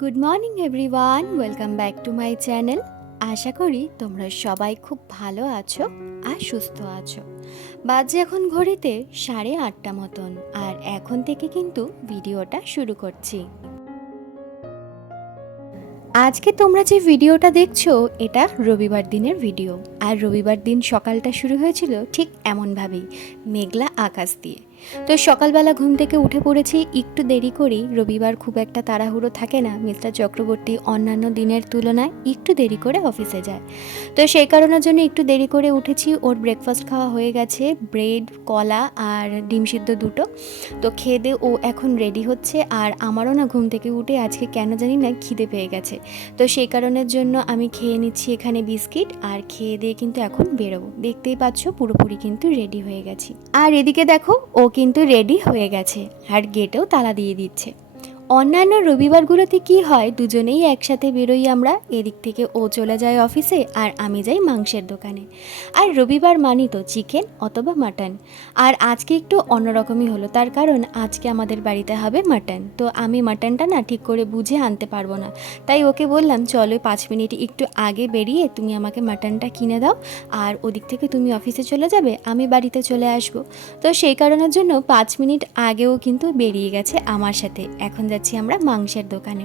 Good morning everyone welcome back to my channel আশা করি তোমরা সবাই খুব ভালো আছো আর সুস্থ আছো। বাজে এখন ঘড়িতে সাড়ে আটটা মতন, আর এখন থেকে কিন্তু ভিডিওটা শুরু করছি। আজকে তোমরা যে ভিডিওটা দেখছ, এটা রবিবার দিনের ভিডিও। আর রবিবার দিন সকালটা শুরু হয়েছিল ঠিক এমনভাবেই, মেঘলা আকাশ দিয়ে। তো সকালবেলা ঘুম থেকে উঠে পড়েছি, একটু দেরি করেই রবিবার খুব একটা তাড়াহুড়ো থাকে না, মিস্টার চক্রবর্তী অন্যান্য দিনের তুলনায় একটু দেরি করে অফিসে যায়। তো সেই কারণের জন্য একটু দেরি করে উঠেছি, ওর ব্রেকফাস্ট খাওয়া হয়ে গেছে ব্রেড কলা আর ডিম সিদ্ধ দুটো। তো খেয়ে ও এখন রেডি হচ্ছে, আর আমারও না ঘুম থেকে উঠে আজকে কেন জানি না খিদে পেয়ে গেছে। তো সেই কারণের জন্য আমি খেয়ে নিচ্ছি এখানে বিস্কিট, আর খেয়ে দিয়ে কিন্তু এখন বেরোবো। দেখতেই পাচ্ছ পুরোপুরি কিন্তু রেডি হয়ে গেছি। আর এদিকে দেখো, ও কিন্তু রেডি হয়ে গেছে। আর গেটেও তালা দিয়ে দিচ্ছে। অন্যান্য রবিবারগুলোতে কি হয়, দুজনেই একসাথে বেরোই আমরা। এদিক থেকে ও চলে যায় অফিসে আর আমি যাই মাংসের দোকানে। আর রবিবার মানি তো চিকেন অথবা মাটন। আর আজকে একটু অন্যরকমই হলো, তার কারণ আজকে আমাদের বাড়িতে হবে মাটন। তো আমি মাটনটা না ঠিক করে বুঝে আনতে পারব না। তাই ওকে বললাম, চলো পাঁচ মিনিট একটু আগে বেরিয়ে তুমি আমাকে মাটনটা কিনে দাও। আর ওদিক থেকে তুমি অফিসে চলে যাবে, আমি বাড়িতে চলে আসব। তো সেই কারণের জন্য পাঁচ মিনিট আগেও কিন্তু বেরিয়ে গেছে আমার সাথে। এখন আমরা মাংসের দোকানে।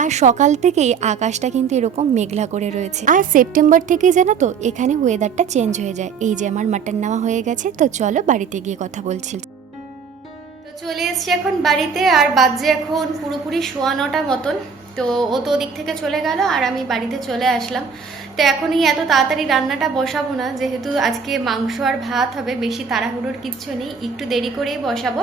আর সকাল থেকেই আকাশটা কিন্তু এরকম মেঘলা করে রয়েছে। আর সেপ্টেম্বর থেকে জানো তো, এখানে ওয়েদারটা চেঞ্জ হয়ে যায়। এই যে আমার মাটন নেওয়া হয়ে গেছে, তো চলো বাড়িতে গিয়ে কথা বলছি। তো চলে এসছি এখন বাড়িতে, আর বাজে এখন পুরোপুরি সোয়া নটা মতন। তো ও তো ওদিক থেকে চলে গেল, আর আমি বাড়িতে চলে আসলাম। তো এখনই এত তাড়াতাড়ি রান্নাটা বসাবো না, যেহেতু আজকে মাংস আর ভাত হবে, বেশি তাড়াহুড়োর কিচ্ছু নেই, একটু দেরি করেই বসাবো।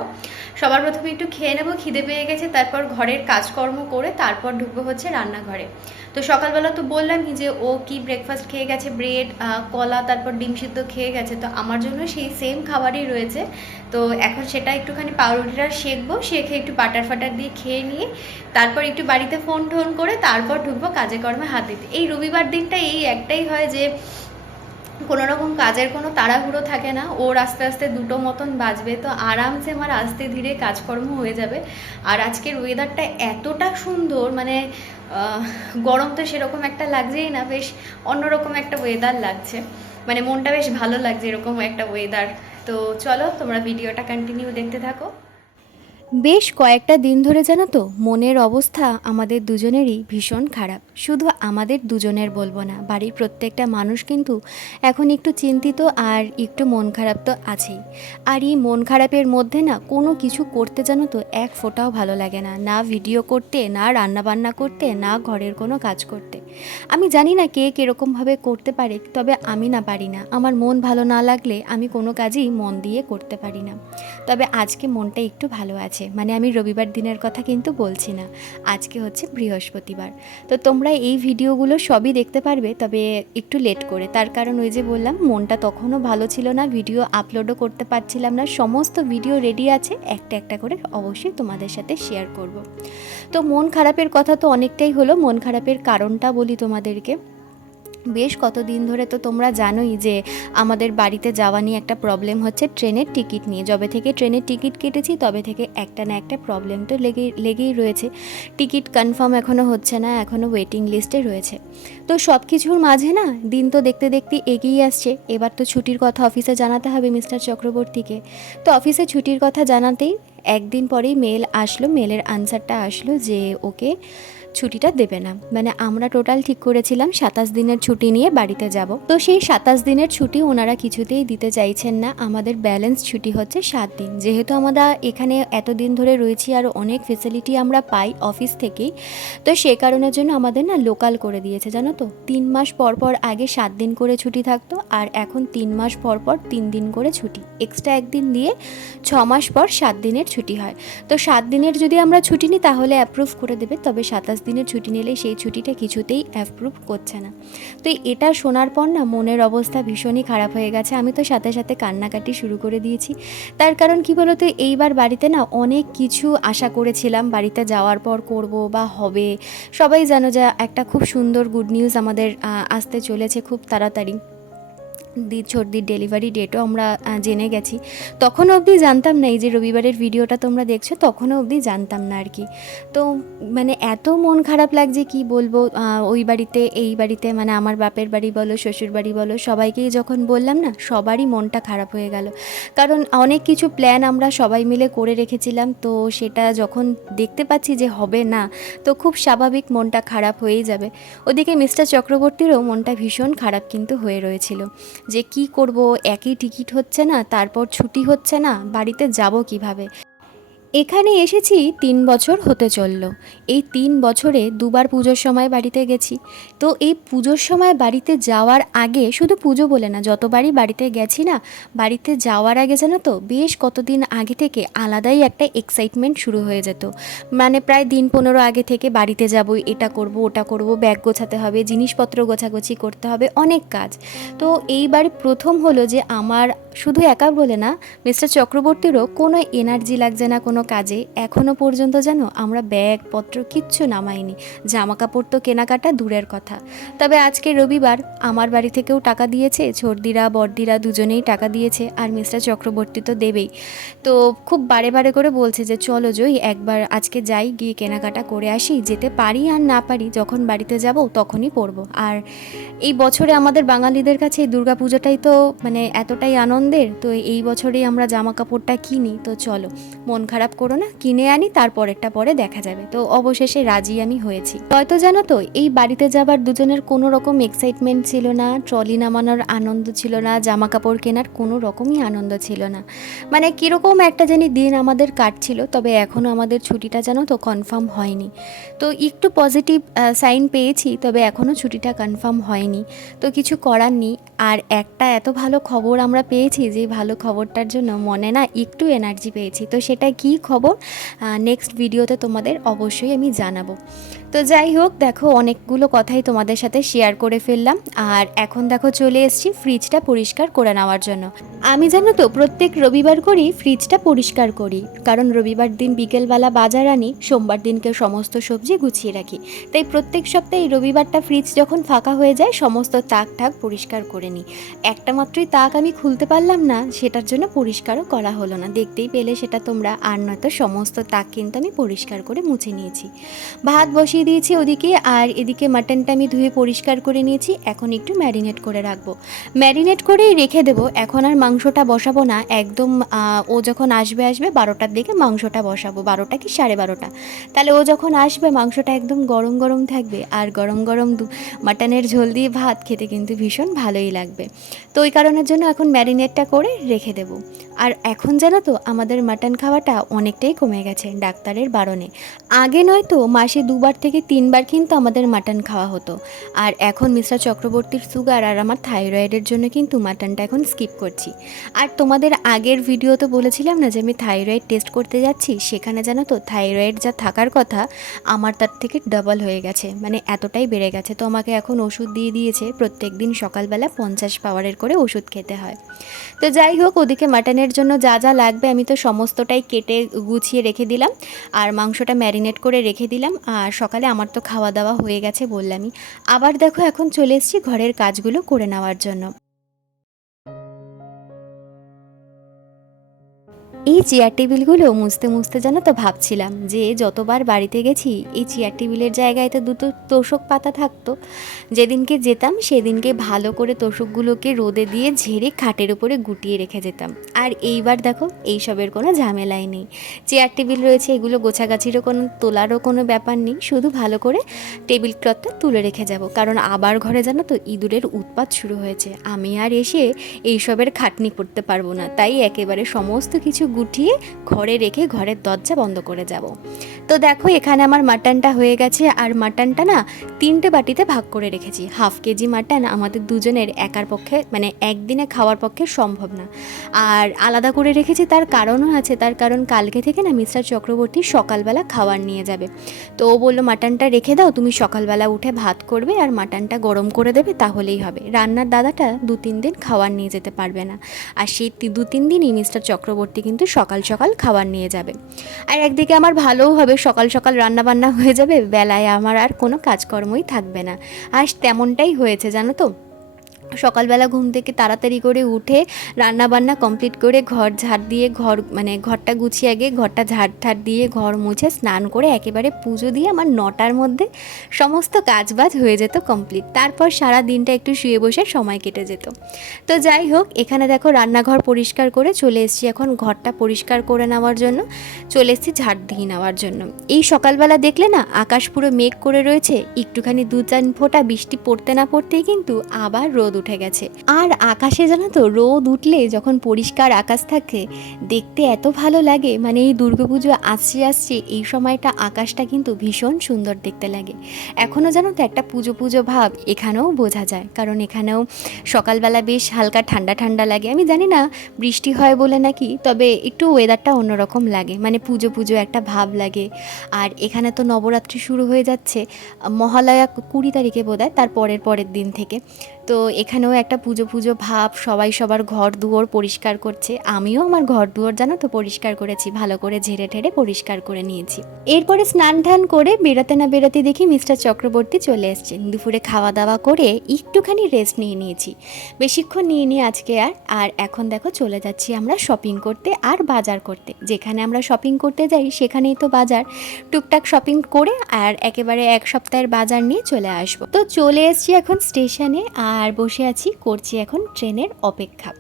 সবার প্রথমে একটু খেয়ে নেব, খিদে পেয়ে গেছে, তারপর ঘরের কাজকর্ম করে তারপর ঢুকবো হচ্ছে রান্নাঘরে। তো সকালবেলা তো বললামই যে ও কি ব্রেকফাস্ট খেয়ে গেছে ব্রেড কলা, তারপর ডিম সিদ্ধ খেয়ে গেছে, তো আমার জন্য সেই সেম খাবারই রয়েছে। তো এখন সেটা একটুখানি পাউরুটিটা শেখবো শেখে একটু বাটার ফাটার দিয়ে খেয়ে নিয়ে, তারপর একটু বাড়িতে ফোন টোন করে তারপর ঢুকবো কাজে কর্মে হাত দিতে। এই রবিবার দিনটা এই একটাই হয় যে কোনো রকম কাজের কোনো তাড়াহুড়ো থাকে না, ওর আস্তে আস্তে দুটো মতন বাজবে, তো আরামসে আমার আস্তে ধীরে কাজকর্ম হয়ে যাবে। আর আজকের ওয়েদারটা এতটা সুন্দর মানে গরম তো সেরকম একটা লাগছেই না, বেশ অন্যরকম একটা ওয়েদার লাগছে। মানে মনটা বেশ ভালো লাগছে এরকম একটা ওয়েদার তো চলো, তোমরা ভিডিওটা কন্টিনিউ দেখতে থাকো। বেশ কয়েকটা দিন ধরে জানো তো, মনের অবস্থা আমাদের দুজনেরই ভীষণ খারাপ। শুধু আমাদের দুজনের বলব না, বাড়ির প্রত্যেকটা মানুষ কিন্তু এখন একটু চিন্তিত আর একটু মন খারাপ তো আছেই। আর এই মন খারাপের মধ্যে না কোনো কিছু করতে জানো তো এক ফোঁটাও ভালো লাগে না না ভিডিও করতে, না রান্না বান্না করতে, না ঘরের কোনো কাজ করতে। আমি জানি না কে কীরকমভাবে করতে পারে, তবে আমি না পারি না। আমার মন ভালো না লাগলে আমি কোনো কাজই মন দিয়ে করতে পারি না। তবে আজকে মনটা একটু ভালো আছে। মানে আমি রবিবার দিনের কথা কিন্তু বলছি না। আজকে হচ্ছে বৃহস্পতিবার। তো তোমরা এই ভিডিওগুলো সবই দেখতে পারবে, তবে একটু লেট করে। তার কারণ ওই যে বললাম, মনটা তখনও ভালো ছিল না ভিডিও আপলোডও করতে পারছিলাম না। সমস্ত ভিডিও রেডি আছে, একটা একটা করে অবশ্যই তোমাদের সাথে শেয়ার করব। তো মন খারাপের কথা তো অনেকটাই হলো। মন খারাপের কারণটা বলি তোমাদেরকে। বেশ কতদিন ধরে তো তোমরা জানোই যে আমাদের বাড়িতে যাওয়া নিয়ে একটা প্রবলেম হচ্ছে ট্রেনের টিকিট নিয়ে। যবে থেকে ট্রেনের টিকিট কেটেছি, তবে থেকে একটা না একটা প্রবলেম তো লেগেই লেগেই রয়েছে। টিকিট কনফার্ম এখনও হচ্ছে না এখনও ওয়েটিং লিস্টে রয়েছে। তো সব কিছুর মাঝে না, দিন তো দেখতে দেখতে এগিয়ে আসছে। এবার তো ছুটির কথা অফিসে জানাতে হবে মিস্টার চক্রবর্তীকে। তো অফিসে ছুটির কথা জানাতেই একদিন পরেই মেল আসলো মেলের আনসারটা আসলো যে ওকে ছুটিটা দেবে না। মানে আমরা টোটাল ঠিক করেছিলাম সাতাশ দিনের ছুটি নিয়ে বাড়িতে যাব। তো সেই সাতাশ দিনের ছুটি ওনারা কিছুতেই দিতে চাইছেন না। আমাদের ব্যালেন্স ছুটি হচ্ছে সাত দিন। যেহেতু আমরা এখানে এতদিন ধরে রয়েছি আর অনেক ফেসিলিটি আমরা পাই অফিস থেকেই, তো সে কারণের জন্য আমাদের না লোকাল করে দিয়েছে, জানো তো? তিন মাস পর পর আগে সাত দিন করে ছুটি থাকতো আর এখন তিন মাস পর পর তিন দিন করে ছুটি। এক্সট্রা একদিন দিয়ে ছ মাস পর সাত দিনের ছুটি হয়। তো সাত দিনের যদি আমরা ছুটি নিই তাহলে অ্যাপ্রুভ করে দেবে, তবে সাতাশ দিনের ছুটি নিলে সেই ছুটিটা কিছুতেই অ্যাপ্রুভ করছে না। তো এটা শোনার পর না মনের অবস্থা ভীষণই খারাপ হয়ে গেছে। আমি তো সাথে সাথে কান্নাকাটি শুরু করে দিয়েছি। তার কারণ কি বলতো, এইবার বাড়িতে না অনেক কিছু আশা করেছিলাম। বাড়িতে যাওয়ার পর করব বা হবে। সবাই জানো যে একটা খুব সুন্দর গুড নিউজ আমাদের আসতে চলেছে খুব তাড়াতাড়ি। দি ছোটদির ডেলিভারি ডেটও আমরা জেনে গেছি। তখন অবধি জানতাম না, এই যে রবিবারের ভিডিওটা তোমরা দেখছ, তখনও অবধি জানতাম না আর কি। তো মানে এত মন খারাপ লাগছে, কি বলব ওই বাড়িতে, এই বাড়িতে মানে আমার বাপের বাড়ি বলো, শ্বশুর বাড়ি বলো, সবাইকেই যখন বললাম না, সবারই মনটা খারাপ হয়ে গেল। কারণ অনেক কিছু প্ল্যান আমরা সবাই মিলে করে রেখেছিলাম, তো সেটা যখন দেখতে পাচ্ছি যে হবে না, তো খুব স্বাভাবিক মনটা খারাপ হয়েই যাবে। ওদিকে মিস্টার চক্রবর্তীরও মনটা ভীষণ খারাপ কিন্তু হয়ে রয়েছিল। যে কি করব একই টিকিট হচ্ছে না তারপর ছুটি হচ্ছে না বাড়িতে যাব কীভাবে? এখানে এসেছি তিন বছর হতে চলল। এই তিন বছরে দুবার পুজোর সময় বাড়িতে গেছি। তো এই পুজোর সময় বাড়িতে যাওয়ার আগে শুধু পুজো বলে না, যতবারই বাড়িতে গেছি না, বাড়িতে যাওয়ার আগে জানো তো, বেশ কতদিন আগে থেকে আলাদাই একটা এক্সাইটমেন্ট শুরু হয়ে যেত। মানে প্রায় দিন পনেরো আগে থেকে বাড়িতে যাব, এটা করব, ওটা করব, ব্যাগ গোছাতে হবে, জিনিসপত্র গোছাগুছি করতে হবে, অনেক কাজ। তো এইবার প্রথম হলো যে আমার, শুধু একা বলে না মিস্টার চক্রবর্তীরও কোনো এনার্জি লাগছে না, কোনো কাজে এখনও পর্যন্ত যেন আমরা ব্যাগপত্র কিচ্ছু নামাইনি জামা কাপড় তো কেনাকাটা দূরের কথা। তবে আজকে রবিবার আমার বাড়ি থেকেও টাকা দিয়েছে ছোটদিরা বড়দিরা দুজনেই টাকা দিয়েছে আর মিস্টার চক্রবর্তী তো দেবেই। তো খুব বারে বারে করে বলছে যে, চলো জয়ী একবার আজকে যাই, গিয়ে কেনাকাটা করে আসি, যেতে পারি আর না পারি, যখন বাড়িতে যাব তখনই পরবো। আর এই বছরে আমাদের বাঙালিদের কাছে এই দুর্গা পুজোটাই তো মানে এতটাই আনন্দের, তো এই বছরেই আমরা জামা কাপড়টা কিনি, তো চলো, মন খারাপ করো না, কিনে আনি, তারপরেরটা পরে দেখা যাবে। তো অবশেষে রাজি আমি হয়েছি। হয়তো জানো তো, এই বাড়িতে যাবার দুজনের কোনো রকম এক্সাইটমেন্ট ছিল না ট্রলি নামানোর আনন্দ ছিল না জামা কাপড় কেনার কোনো রকমই আনন্দ ছিল না। মানে কীরকম একটা জানি দিন আমাদের কাটছিল, তবে এখনও আমাদের ছুটিটা জানো তো কনফার্ম হয়নি। তো একটু পজিটিভ সাইন পেয়েছি, তবে এখনও ছুটিটা কনফার্ম হয়নি। তো কিছু করার নেই। আর একটা এত ভালো খবর আমরা পেয়েছি, যে ভালো খবরটার জন্য মনে না একটু এনার্জি পেয়েছি। তো সেটা কি খবর নেক্সট ভিডিওতে তোমাদের অবশ্যই আমি জানাব। তো যাই হোক, দেখো অনেকগুলো কথাই তোমাদের সাথে শেয়ার করে ফেললাম। আর এখন দেখো চলে এসেছি ফ্রিজটা পরিষ্কার করে নেওয়ার জন্য। আমি জানো তো, প্রত্যেক রবিবার করি ফ্রিজটা পরিষ্কার করি। কারণ রবিবার দিন বিকেলবেলা বাজার আনি, সোমবার দিনকে সমস্ত সবজি গুছিয়ে রাখি। তাই প্রত্যেক সপ্তাহে রবিবারটা ফ্রিজ যখন ফাঁকা হয়ে যায়, সমস্ত তাক ঠাক পরিষ্কার করে নিই। একটা মাত্রই তাক আমি খুলতে পারলাম না, সেটার জন্য পরিষ্কারও করা হলো না। দেখতেই পেলে সেটা তোমরা আর নয়তো সমস্ত তাক কিন্তু আমি পরিষ্কার করে মুছে নিয়েছি। ভাত বসিয়ে দিয়েছি ওদিকে আর এদিকে মাটনটা আমি ধুয়ে পরিষ্কার করে নিয়েছি। এখন একটু ম্যারিনেট করে রাখব। ম্যারিনেট করেই রেখে দেবো। এখন আর মাংসটা বসাবো না। একদম ও যখন আসবে আসবে বারোটার দিকে মাংসটা বসাবো। বারোটা কি? সাড়ে বারোটা। তাহলে ও যখন আসবে, মাংসটা একদম গরম গরম থাকবে। আর গরম গরম মাটনের ঝোল দিয়ে ভাত খেতে কিন্তু ভীষণ ভালোই লাগবে। তো ওই কারণের জন্য এখন ম্যারিনেটটা করে রেখে দেবো। আর এখন জানো তো, আমাদের মাটন খাওয়াটা অনেকটাই কমে গেছে ডাক্তারের বারণে। আগে নয়তো মাসে দুবার থেকে তিনবার কিন্তু আমাদের মাটন খাওয়া হতো। আর এখন মিস্টার চক্রবর্তীর সুগার আর আমার থাইরয়েডের জন্য কিন্তু মাটনটা এখন স্কিপ করছি। আর তোমাদের আগের ভিডিওতে বলেছিলাম না যে আমি থাইরয়েড টেস্ট করতে যাচ্ছি, সেখানে জানো তো থাইরয়েড যা থাকার কথা আমার তার থেকে ডাবল হয়ে গেছে মানে এতটাই বেড়ে গেছে। তো আমাকে এখন ওষুধ দিয়ে দিয়েছে প্রত্যেক দিন সকালবেলা পঞ্চাশ পাওয়ারের করে ওষুধ খেতে হয়। তো যাই হোক, ওদিকে মাটনের জন্য যা যা লাগবে আমি তো সমস্তটাই কেটে গুছিয়ে রেখে দিলাম আর মাংসটা ম্যারিনেট করে রেখে দিলাম আর সকালে আমার তো খাওয়া দাওয়া হয়ে গেছে বললামই। আবার দেখো এখন চলে এসেছি ঘরের কাজগুলো করে নেওয়ার জন্য। এই চেয়ার টেবিলগুলো মুছতে মুছতে জানো তো ভাবছিলাম যে যতবার বাড়িতে গেছি, এই চেয়ার টেবিলের জায়গায় তো দুটো তোষক পাতা থাকতো। যেদিনকে যেতাম, সেদিনকে ভালো করে তোষকগুলোকে রোদে দিয়ে ঝেড়ে খাটের উপরে গুটিয়ে রেখে যেতাম। আর এইবার দেখো এইসবের কোনো ঝামেলাই নেই। চেয়ার টেবিল রয়েছে, এগুলো গোছাগাছিরও কোনো, তোলারও কোনো ব্যাপার নেই। শুধু ভালো করে টেবিল ক্লথটা তুলে রেখে যাব। কারণ আবার ঘরে জানো তো ইঁদুরের উৎপাত শুরু হয়েছে। আমি আর এসে এইসবের খাটনি করতে পারব না। তাই একেবারে সমস্ত কিছু গুটিয়ে ঘরে রেখে ঘরের দরজা বন্ধ করে যাব। তো দেখো, এখানে আমার মাটনটা হয়ে গেছে আর মাটনটা না তিনটে বাটিতে ভাগ করে রেখেছি। হাফ কেজি মাটন আমাদের দুজনের একার পক্ষে মানে একদিনে খাওয়ার পক্ষে সম্ভব না। আর আলাদা করে রেখেছি, তার কারণও আছে। তার কারণ কালকে থেকে না মিস্টার চক্রবর্তী সকালবেলা খাবার নিয়ে যাবে। তো ও বলল, মাটনটা রেখে দাও, তুমি সকালবেলা উঠে ভাত করবে আর মাটনটা গরম করে দেবে, তাহলেই হবে। রান্নার দাদাটা দু তিন দিন খাওয়ার নিয়ে যেতে পারবে না। আর সেই দু তিন দিনই মিস্টার চক্রবর্তী কিন্তু সকাল সকাল খাবার নিয়ে যাবে। আর একদিকে আমার ভালোও হবে, সকাল সকাল রান্না বান্না হয়ে যাবে, বেলায় আমার আর কোনো কাজকর্মই থাকবে না। আর তেমনটাই হয়েছে, জানো তো? সকালবেলা ঘুম থেকে তাড়াতাড়ি করে উঠে রান্না বান্না কমপ্লিট করে ঘর ঝাড় দিয়ে ঘর মানে ঘরটা গুছিয়ে আগে ঘরটা ঝাড় ঠাড় দিয়ে ঘর মুছে স্নান করে একেবারে পুজো দিয়ে আমার নটার মধ্যে সমস্ত কাজবাজ হয়ে যেত কমপ্লিট তারপর সারা দিনটা একটু শুয়ে বসে সময় কেটে যেত। তো যাই হোক, এখানে দেখো রান্নাঘর পরিষ্কার করে চলে এসেছি। এখন ঘরটা পরিষ্কার করে নেওয়ার জন্য চলে এসেছি ঝাড় দিয়ে নেওয়ার জন্য। এই সকালবেলা দেখলে না, আকাশ পুরো মেঘ করে রয়েছে। একটুখানি দু চার ফোঁটা বৃষ্টি পড়তে না পড়তেই কিন্তু আবার রোদ উঠে গেছে। আর আকাশে জানো তো রোদ উঠলে যখন পরিষ্কার আকাশ থাকে, দেখতে এত ভালো লাগে। মানে এই দুর্গাপুজো আসছে আসছে, এই সময়টা আকাশটা কিন্তু ভীষণ সুন্দর দেখতে লাগে। এখনও জানো তো একটা পুজো পুজো ভাব এখানেও বোঝা যায়। কারণ এখানেও সকালবেলা বেশ হালকা ঠান্ডা ঠান্ডা লাগে। আমি জানি না বৃষ্টি হয় বলে নাকি, তবে একটু ওয়েদারটা অন্যরকম লাগে। মানে পুজো পুজো একটা ভাব লাগে। আর এখানে তো নবরাত্রি শুরু হয়ে যাচ্ছে। মহালয়া কুড়ি তারিখে বোধ হয় তার পরের পরের দিন থেকে। তো এখানেও একটা পুজো পুজো ভাব, সবাই সবার ঘর দুয়ার পরিষ্কার করছে। আমিও আমার ঘর দুয়ার জানো তো পরিষ্কার করেছি, ভালো করে ঝেড়ে ঠেড়ে পরিষ্কার করে নিয়েছি। এরপরে স্নান টান করে বেরোতে না বেরোতে দেখি মিস্টার চক্রবর্তী চলে এসছেন। দুপুরে খাওয়া দাওয়া করে একটুখানি রেস্ট নিয়ে নিয়েছি। বেশিক্ষণ নিয়ে নিই আজকে আর আর এখন দেখো চলে যাচ্ছি আমরা শপিং করতে আর বাজার করতে। যেখানে আমরা শপিং করতে যাই সেখানেই তো বাজার। টুকটাক শপিং করে আর একেবারে এক সপ্তাহের বাজার নিয়ে চলে আসব। তো চলে এসেছি এখন স্টেশনে আর বসে আছি করছি এখন ট্রেনের অপেক্ষা।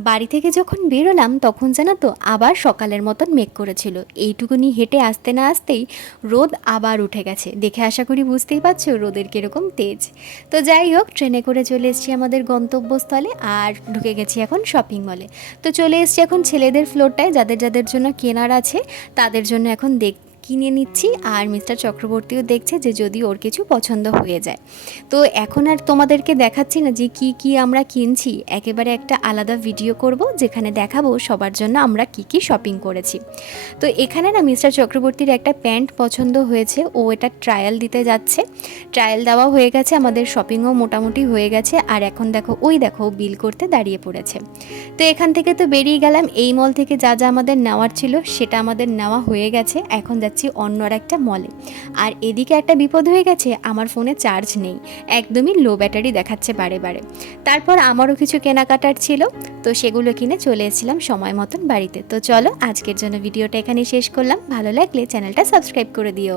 বাড়ি থেকে যখন বেরোলাম, তখন জানো তো, আবার সকালের মতন মেঘ করেছিল। এইটুকুনি হেঁটে আসতে না আসতেই রোদ আবার উঠে গেছে। দেখে আশা করি বুঝতেই পারছ রোদের কীরকম তেজ। তো যাই হোক, ট্রেনে করে চলে এসেছি আমাদের গন্তব্যস্থলে আর ঢুকে গেছি এখন শপিং মলে তো চলে এসেছি এখন ছেলেদের ফ্লোরটায় যাদের যাদের জন্য কেনার আছে, তাদের জন্য এখন দেখ কিনে নিচ্ছি আর মিস্টার চক্রবর্তীও দেখছে যে যদি ওর কিছু পছন্দ হয়ে যায়। তো এখন আর তোমাদেরকে দেখাচ্ছি না যে কি কি আমরা কিনছি। একেবারে একটা আলাদা ভিডিও করব যেখানে দেখাবো সবার জন্য আমরা কি কি শপিং করেছি। তো এখানে না মিস্টার চক্রবর্তীর একটা প্যান্ট পছন্দ হয়েছে। ও এটা ট্রায়াল দিতে যাচ্ছে। ট্রায়াল দেওয়া হয়ে গেছে, আমাদের শপিংও মোটামুটি হয়ে গেছে। আর এখন দেখো, ওই দেখো বিল করতে দাঁড়িয়ে পড়েছে। তো এখান থেকে তো বেরিয়ে গেলাম। এই মল থেকে যা যা আমাদের নেওয়ার ছিল, সেটা আমাদের নেওয়া হয়ে গেছে। এখন যাচ্ছি অন্য আর একটা মলে আর এদিকে একটা বিপদ হয়ে গেছে, আমার ফোনে চার্জ নেই। একদমই লো ব্যাটারি দেখাচ্ছে বারে বারে। তারপর আমারও কিছু কেনাকাটার ছিল, তো সেগুলো কিনে চলে এসেছিলাম সময় মতন বাড়িতে। তো চলো, আজকের জন্য ভিডিওটা এখানে শেষ করলাম। ভালো লাগলে চ্যানেলটা সাবস্ক্রাইব করে দিও।